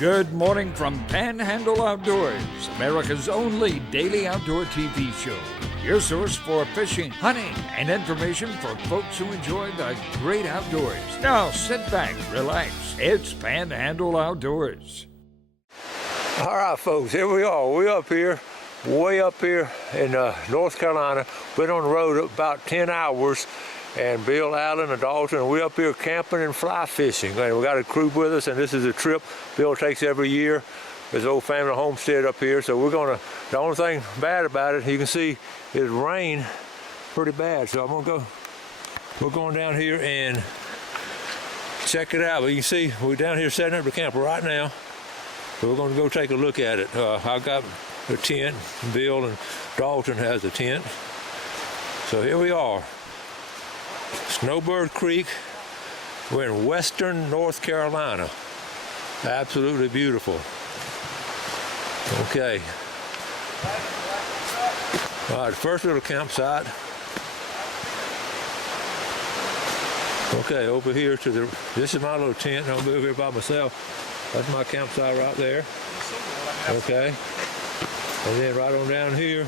Good morning from Panhandle Outdoors, America's only daily outdoor TV show. Your source for fishing, hunting, and information for folks who enjoy the great outdoors. Now sit back, relax. It's Panhandle Outdoors. All right, folks, here we are. We're up here, way up here in North Carolina. Been on the road about 10 hours. And Bill, Allen, and Dalton, we're up here camping and fly fishing. And we got a crew with us, and this is a trip Bill takes every year. His old family homestead up here. So the only thing bad about it, you can see, is rain pretty bad. So we're going down here and check it out. But you can see, we're down here setting up the camp right now. So we're going to go take a look at it. I got a tent, Bill and Dalton has a tent. So here we are. Snowbird Creek. We're in western North Carolina. Absolutely beautiful. Okay. All right, first little campsite. Okay, over here this is my little tent. I'll be over here by myself. That's my campsite right there. Okay. And then right on down here.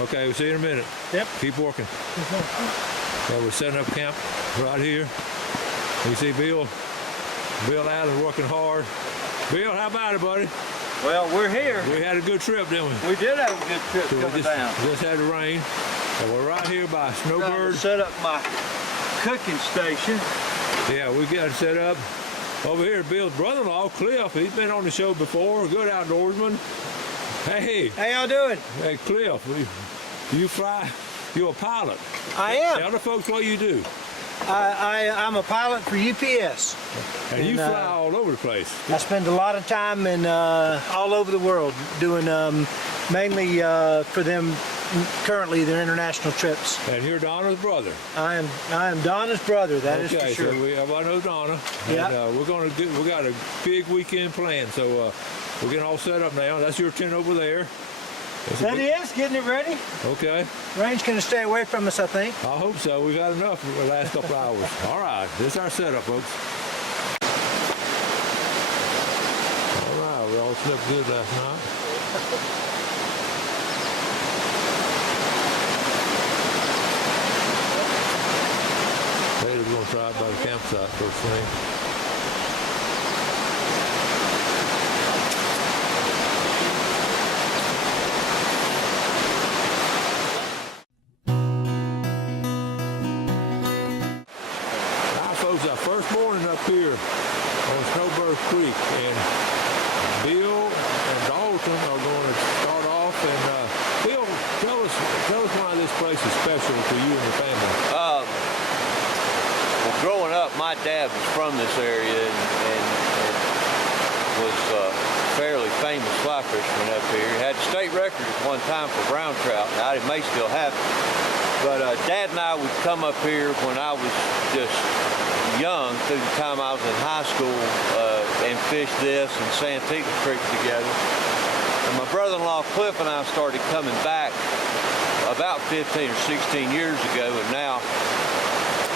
Okay, we'll see you in a minute. Yep. Keep working. So we're setting up camp right here. You see Bill Allen working hard. Bill, how about it, buddy? Well, we're here. We had a good trip, didn't we? We did have a good trip coming down. Just had the rain. And we're right here by Snowbird. Set up my cooking station. Yeah, we got it set up. Over here, Bill's brother-in-law, Cliff. He's been on the show before. Good outdoorsman. Hey. How y'all doing? Hey, Cliff. You fly. You're a pilot. I am. Tell the folks what you do. I'm a pilot for UPS. And you fly all over the place. I spend a lot of time all over the world doing mainly for them currently their international trips. And you're Donna's brother. I am Donna's brother. That is for sure. So everybody knows Donna. Yeah. And we got a big weekend planned. So we're getting all set up now. That's your tent over there. That is, getting it ready. Okay. Rain's going to stay away from us, I think. I hope so. We've had enough for the last couple hours. All right, this is our setup, folks. All right, we all slept good last night. Later, we're going to try it by the campsite first thing. Our first morning up here on Snowbird Creek, and Bill and Dalton are going to start off. And Bill, tell us why this place is special to you and your family. Well, growing up, my dad was from this area and was a fairly famous fly fisherman up here. He had state record at one time for brown trout. Now, it may still have it. But Dad and I would come up here when I was just young, through the time I was in high school, and fish this and Santika Creek together. And my brother-in-law Cliff and I started coming back about 15 or 16 years ago, and now,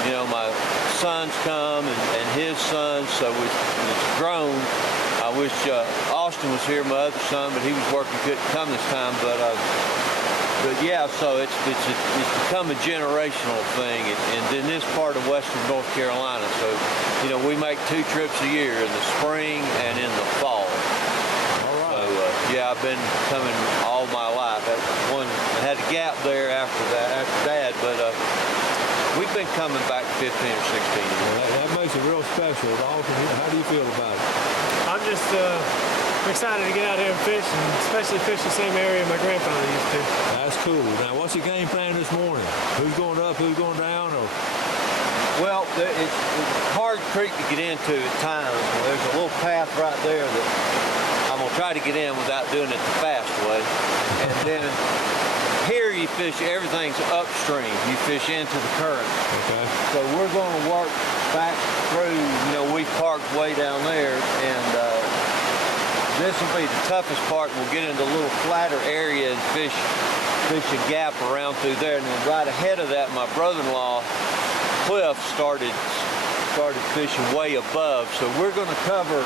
you know, my sons come and his sons, so it's grown. I wish Austin was here, my other son, but he was working, couldn't come this time. But yeah, so it's become a generational thing, and in this part of western North Carolina. So, you know, we make 2 trips a year, in the spring and in the fall. All right. So, yeah, I've been coming all my life. I had a gap there after Dad, but we've been coming back 15 or 16 years. Well, that makes it real special. Dalton, how do you feel about it? I'm just excited to get out here and fish, and especially fish the same area my grandfather used to. That's cool. Now, what's the game plan this morning? Who's going up, who's going down? Or? Well, it's a hard creek to get into at times. There's a little path right there that I'm going to try to get in without doing it the fast way. And then here you fish, everything's upstream. You fish into the current. Okay. So we're going to work back through, you know, we parked way down there, and this will be the toughest part. We'll get into a little flatter area and fish a gap around through there. And then right ahead of that, my brother-in-law, Cliff, started fishing way above. So we're going to cover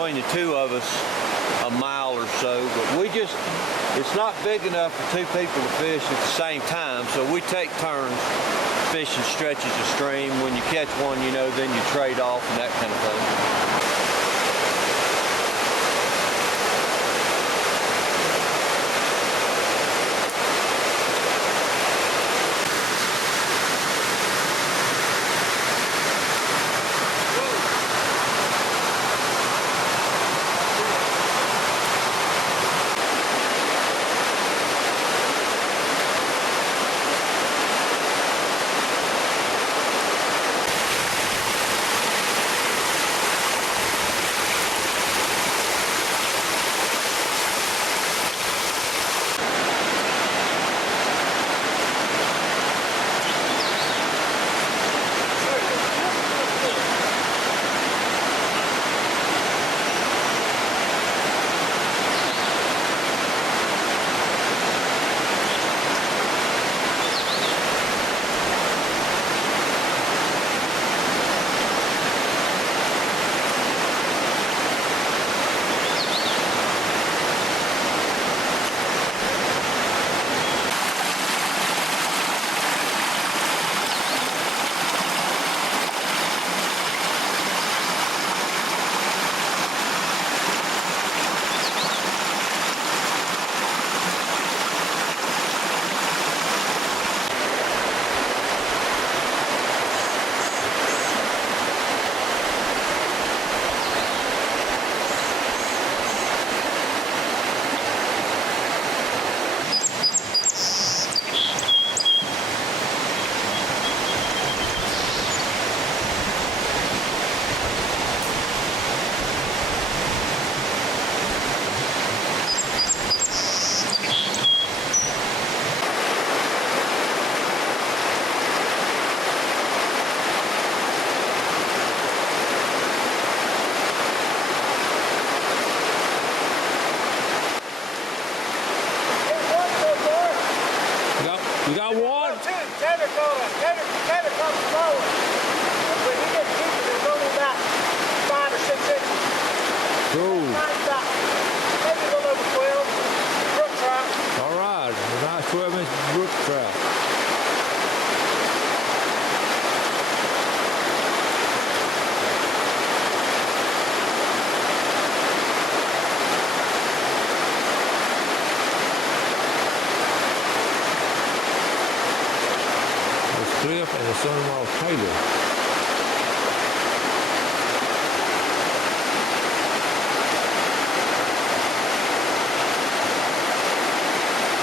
between the two of us a mile or so, but it's not big enough for two people to fish at the same time, so we take turns fishing stretches of stream. When you catch one, you know, then you trade off and that kind of thing. You got one? Tanner caught the forward. But he didn't keep it. It was only about 5 or 6 inches. Cool. About maybe a little over 12. Brook trout. All right. A nice 12-inch brook trout. Cliff and his son-in-law Taylor.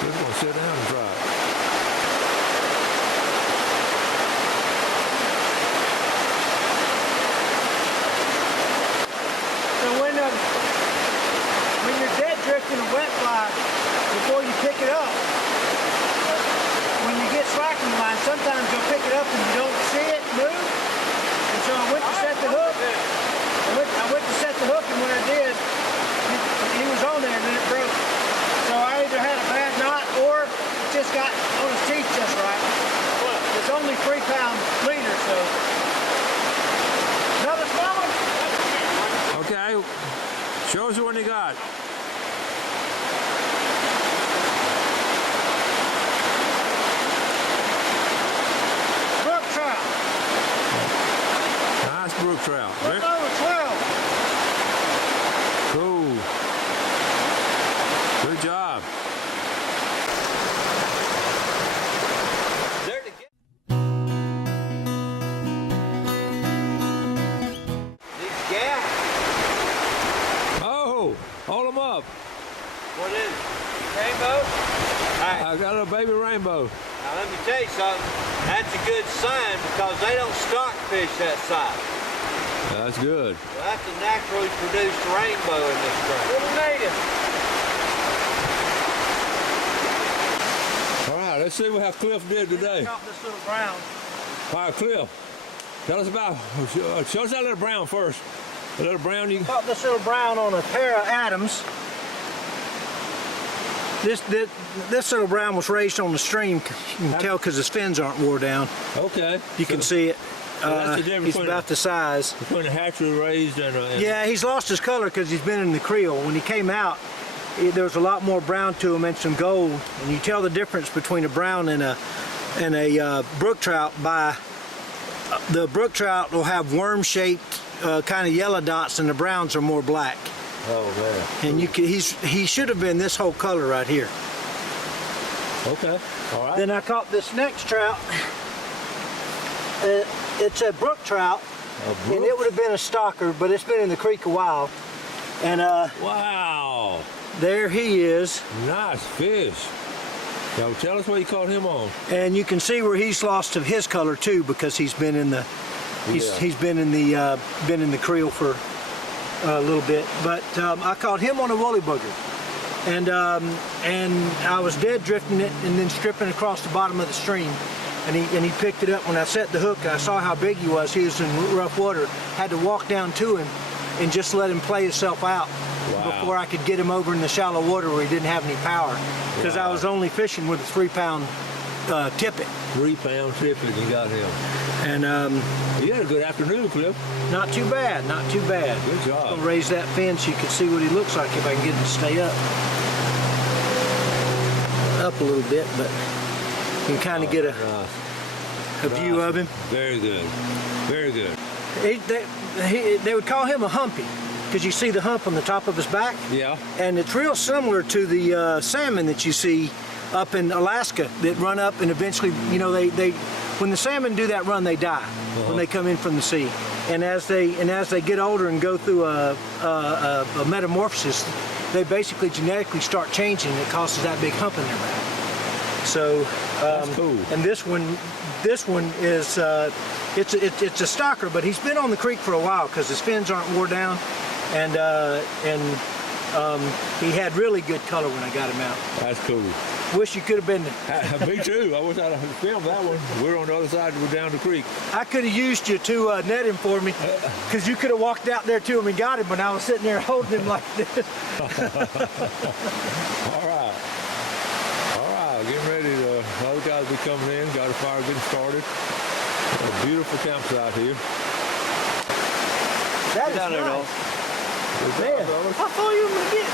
We're going to sit down and try it. So when you're dead drifting a wet fly, before you pick it up, when you get slacking line, sometimes you'll pick it up and you don't see it move. And so I went to set the hook. I went to set the hook, and when I did, he was on there and then it broke. So I either had a bad knot or it just got on his teeth just right. It's only 3-pound leader, so. Another small one? Okay. Show us what you got. Nice brook trout. Look over 12. Cool. Good job. There to get these gaps. Oh, hold them up. What is it? Rainbow? I got a baby rainbow. Now let me tell you something. That's a good sign because they don't stock fish that size. That's good. Well, that's a naturally produced rainbow in this stream. Little native. All right, let's see how Cliff did today. Caught this little brown. All right, Cliff, tell us about, show us that little brown first. The little brown you... Caught this little brown on a pair of Adams. This little brown was raised on the stream. You can tell because his fins aren't wore down. Okay. You can see it. That's the difference he's between about the size. Between a hatchery raised and Yeah, he's lost his color because he's been in the Creole. When he came out, there was a lot more brown to him and some gold, and you tell the difference between a brown and a brook trout by the brook trout will have worm-shaped kind of yellow dots, and the browns are more black. Oh man! And he should have been this whole color right here. Okay, all right. Then I caught this next trout. It's a brook trout, and it would have been a stalker, but it's been in the creek a while. And wow! There he is. Nice fish. Now tell us what you caught him on. And you can see where he's lost of his color too, because he's been in the he's been in the Creole for a little bit. But I caught him on a woolly booger, and I was dead drifting it and then stripping across the bottom of the stream. And he picked it up. When I set the hook, I saw how big he was. He was in rough water. Had to walk down to him and just let him play himself out before I could get him over in the shallow water where he didn't have any power. Because I was only fishing with a 3-pound tippet. 3-pound tippet, you got him. And you had a good afternoon, Cliff. not too bad, not too bad. Good job. I'm gonna raise that fin so you can see what he looks like if I can get him to stay up a little bit, but you can kind of get a view of him. Very good, very good. They would call him a humpy, because you see the hump on the top of his back. Yeah. And it's real similar to the salmon that you see up in Alaska that run up and eventually, you know, they when the salmon do that run, they die when they come in from the sea. And as they get older and go through a metamorphosis, they basically genetically start changing. It causes that big hump in their back. So that's cool. And this one is it's a stalker, but he's been on the creek for a while because his fins aren't wore down, and he had really good color when I got him out. That's cool. Wish you could have been there. Me too. I wish I'd have filmed that one. We're on the other side. We're down the creek. I could have used you to net him for me, because you could have walked out there to him and got him, but I was sitting there holding him like this. All right. Getting ready to, other guys will be coming in, got a fire getting started. A beautiful campsite here. That is Down there, nice. Man, how far you gonna get?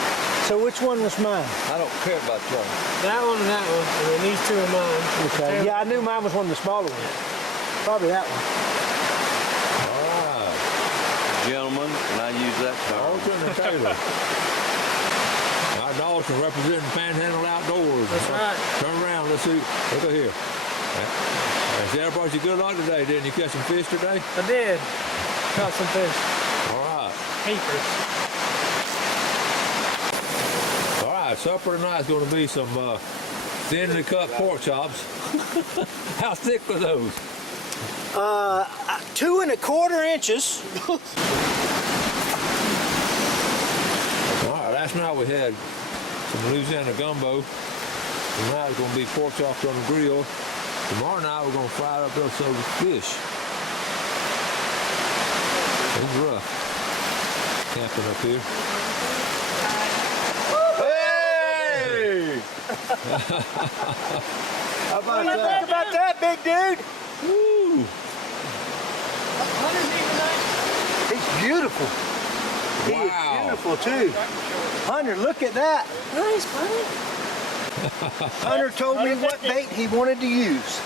So which one was mine? I don't care about y'all. That one and that one, and then these two are mine. Okay. Yeah, I knew mine was one of the smaller ones. Probably that one. All right. Gentlemen, and I use that term. Dalton and Taylor. Our Dalton representing Panhandle Outdoors. That's right. Turn around, let's see. Look at here. See, I brought you good luck today, didn't you? Catch some fish today? I did. Caught some fish. All right. Heapers. All right, supper tonight is going to be some thinly cut pork chops. How thick were those? 2 1/4 inches. All right, last night we had some Louisiana gumbo. Tonight it's going to be pork chops on the grill. Tomorrow night we're going to fry up those fish. It's rough camping up here. Hey! How about that? Think about that, big dude. Woo! He's beautiful. He Wow. is beautiful too. Hunter, look at that. Nice, buddy. Hunter told me what bait he wanted to use.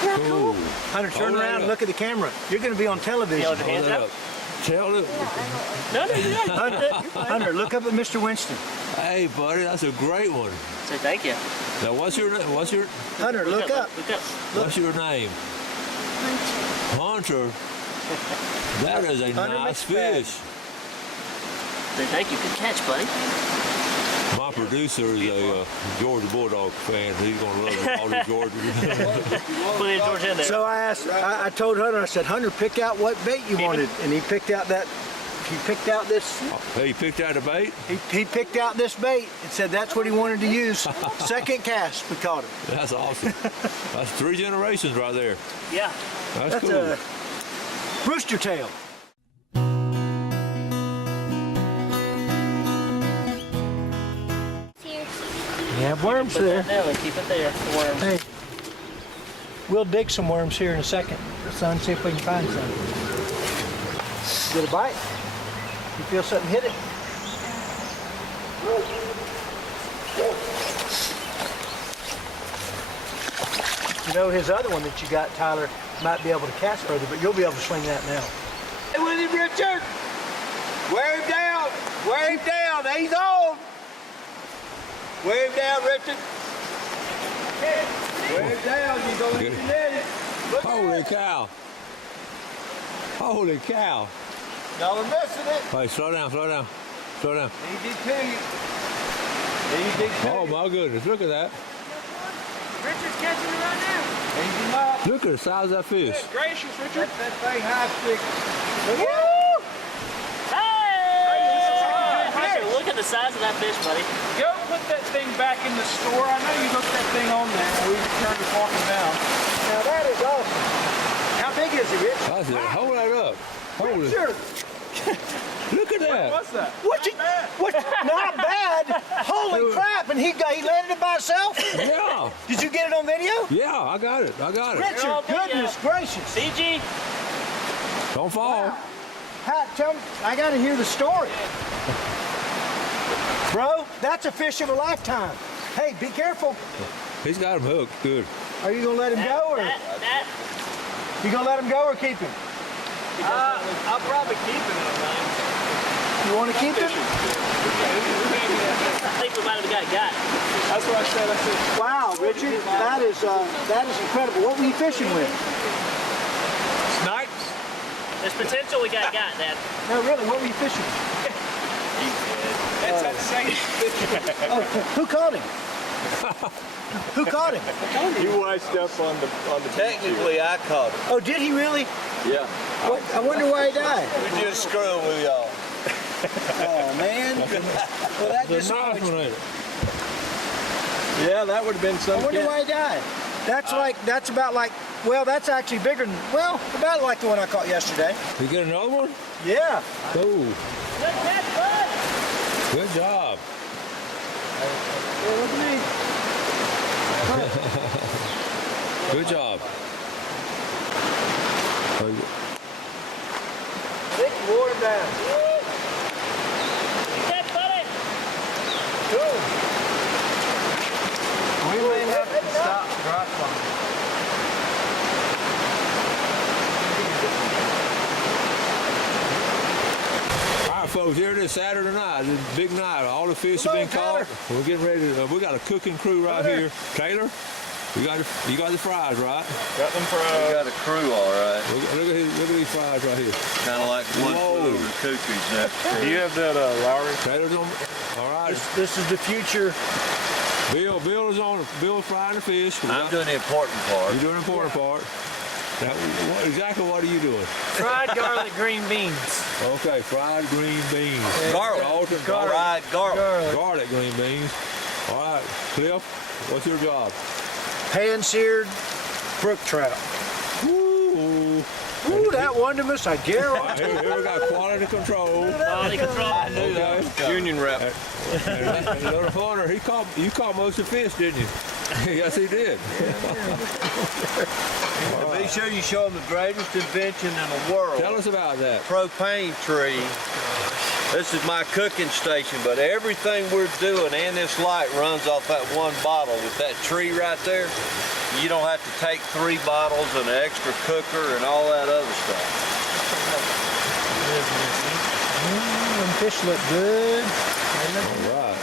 Cool. Hunter, turn Hold that around and up. look at the camera. You're going to be on television. Hold it up. Tell it. Hunter, look up at Mr. Winston. Hey, buddy, that's a great one. Say thank you. Now, what's your Hunter, look up. Look up. what's your name? Hunter. That is a Hunter nice McSpadden. fish. Say thank you. Good catch, buddy. My producer is a Georgia Bulldog fan. He's gonna love it. All the Georgia. Put it in George in there. So I told Hunter, I said, Hunter, pick out what bait you wanted. And he picked out this. Hey, you picked out a bait? He picked out this bait and said that's what he wanted to use. Second cast, we caught him. That's awesome. That's 3 generations right there. Yeah. That's cool. a rooster tail. Yeah, worms Put there. that down and keep it there. The worms. Hey, we'll dig some worms here in a second, son, see if we can find some. Get a bite? You feel something hit it? You know, his other one that you got, Tyler, might be able to cast further, but you'll be able to swing that now. Hey, Willie Richard! Wear him down! Wear him down! He's on! Wear him down, Richard! Wear him down, he's on his net. Holy cow. Holy cow. Y'all are missing it. Hey, slow down, slow down. Slow down. Easy pig. Easy pig. Oh my goodness, look at that. Richard's catching it right now. Easy up. Look at the size of that fish. Gracious, Richard. Let that thing high stick. Hey! Hunter, look at the size of that fish, buddy. Go put that thing back in the store. I know you hooked that thing on there. We turned the walking down. Now that is awesome. How big is it, Rich? I said, hold that up. Hold it. Look at that. What's that? What? Not bad. Holy crap! And he landed it by himself. Yeah. Did you get it on video? Yeah, I got it. I got it. Richard, all video. goodness gracious. CG? Don't fall. Tell me, I got to hear the story. Bro, that's a fish of a lifetime. Hey, be careful. He's got him hooked. Good. Are you gonna let him go, or you gonna let him go, or keep him? I'll probably keep it. You want to keep him? I think we might have got. That's what I said. Wow, Richard, that is incredible. What were you fishing with? Snipes. There's potential we got, Dad. No, really, what were you fishing with? That's that same Oh, who caught him? Who caught him? You washed up on the Technically, I caught it. Oh, did he really? Yeah. What? I wonder why he died. We just screwing with y'all. Oh, man. Well, that The just... nice one, ain't it? Yeah, that would have been I some wonder kid. why he died. That's about like, well, that's actually bigger than, well, about like the one I caught yesterday. You get another one? Yeah. Cool. Good catch, bud. Good job. Well, look at me. Good job. Nick wore him down. Good catch, buddy. Cool. We may have to stop drop on. All right, folks, here it is Saturday night. It's a big night. All the fish have been caught. We're getting ready to, we got a cooking crew right here. Taylor, you got the fries, right? Got them for We got a crew, all right. Look at these fries right here. Kind of like one Whoa. flew over the cookies next Do you have that Lowry? Taylor's on. All right. This is the future. Bill's frying the fish. I'm doing the important part. You're doing the important part. Now, exactly what are you doing? Fried garlic green beans. Okay, fried green beans. Garlic. Fried garlic. Garlic green beans. All right, Cliff, what's your job? Pan-seared brook trout. Ooh. Ooh, that wonderment, I guarantee. Here we got quality control. Quality control. Okay. Union rep. And Little Hunter, you caught most of the fish, didn't you? Yes, he did. Be sure you show them the greatest invention in the world. Tell us about that. Propane tree. This is my cooking station, but everything we're doing and this light runs off that one bottle with that tree right there. You don't have to take 3 bottles and an extra cooker and all that other stuff. Them fish look good. All right.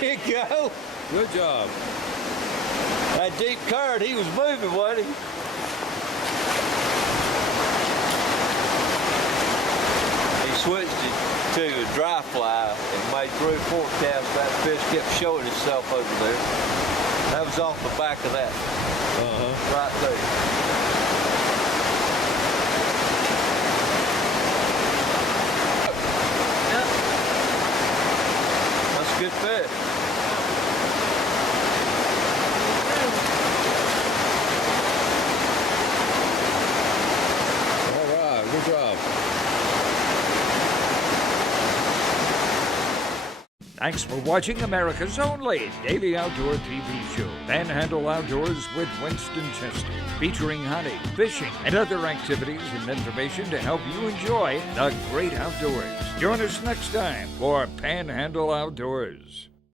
There you go. Good job. That deep current, he was moving, wasn't he? He switched it to a dry fly and made 3 or 4 casts. That fish kept showing itself over there. That was off the back of that. Right there. Yep. That's a good fish. All right, good job. Thanks for watching America's only daily outdoor TV show, Panhandle Outdoors with Winston Chester, featuring hunting, fishing, and other activities and information to help you enjoy the great outdoors. Join us next time for Panhandle Outdoors.